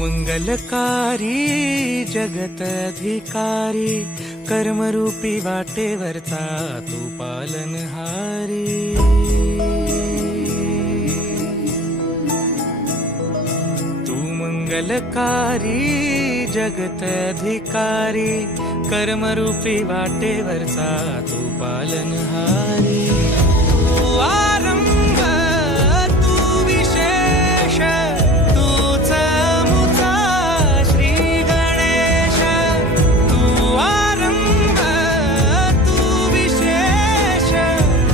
मंगलकारी जगत अधिकारी कर्मरूपी वाटेवरचा तू पालनहारी। तू मंगलकारी जगत अधिकारी कर्मरूपी वाटेवरचा तू पालनहारी। तू आरंभ तू विशेष तूच मुचा श्री गणेश। तू आरंभ तू विशेष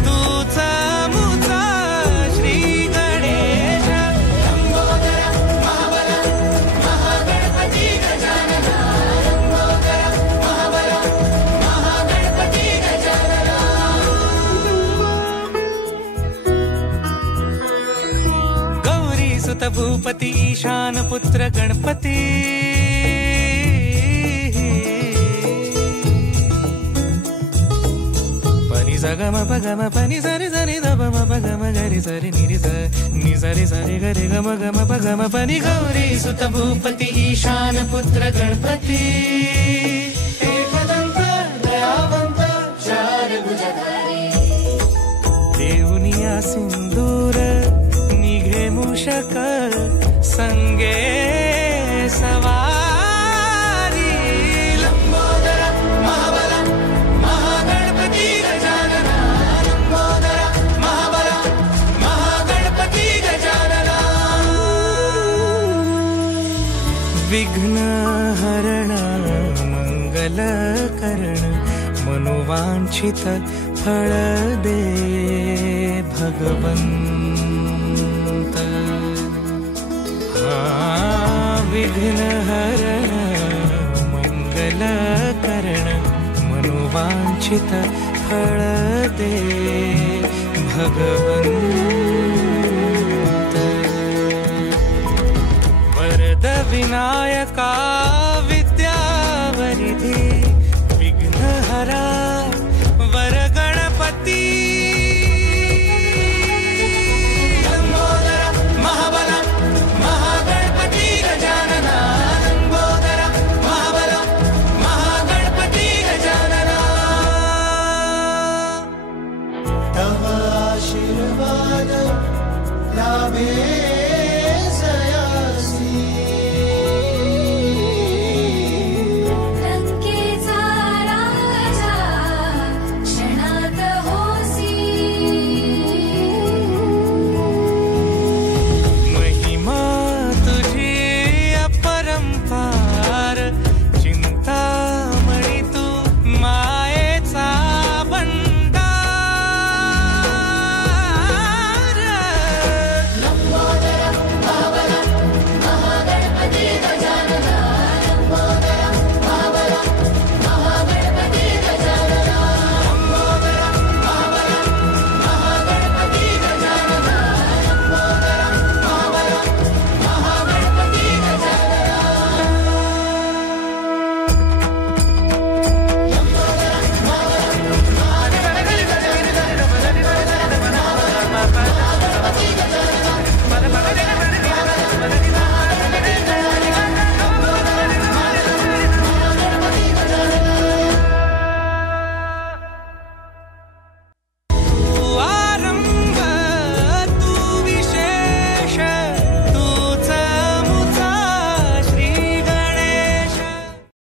तूच मुचा श्री गणेश। लंबोदर महाबल महागणपती गजानना। लंबोदर महाबल महागणपती गजानना। गौरी सुत भूपती ईशान पुत्र गणपती। पनि सगम पगम पनि सरि सरि ध म पगम गरि सरि नि सरि सरि गरि गम गम पगम पनि। गौरी सुत भूपती ईशान पुत्र गणपती। एकदंत दयावंत चार भुजधारी। देऊनिया सिंदूर निघे मूषक संगे सवारी। लंबोदर महाबल महागणपती गजानना। लंबोदर महाबल महागणपती गजानना। विघ्न हरण मंगल करण मनोवांछित फळ दे भगवंत। विघ्न हरण मंगल करण मनोवांछित फळ दे भगवंत। वरद विनायका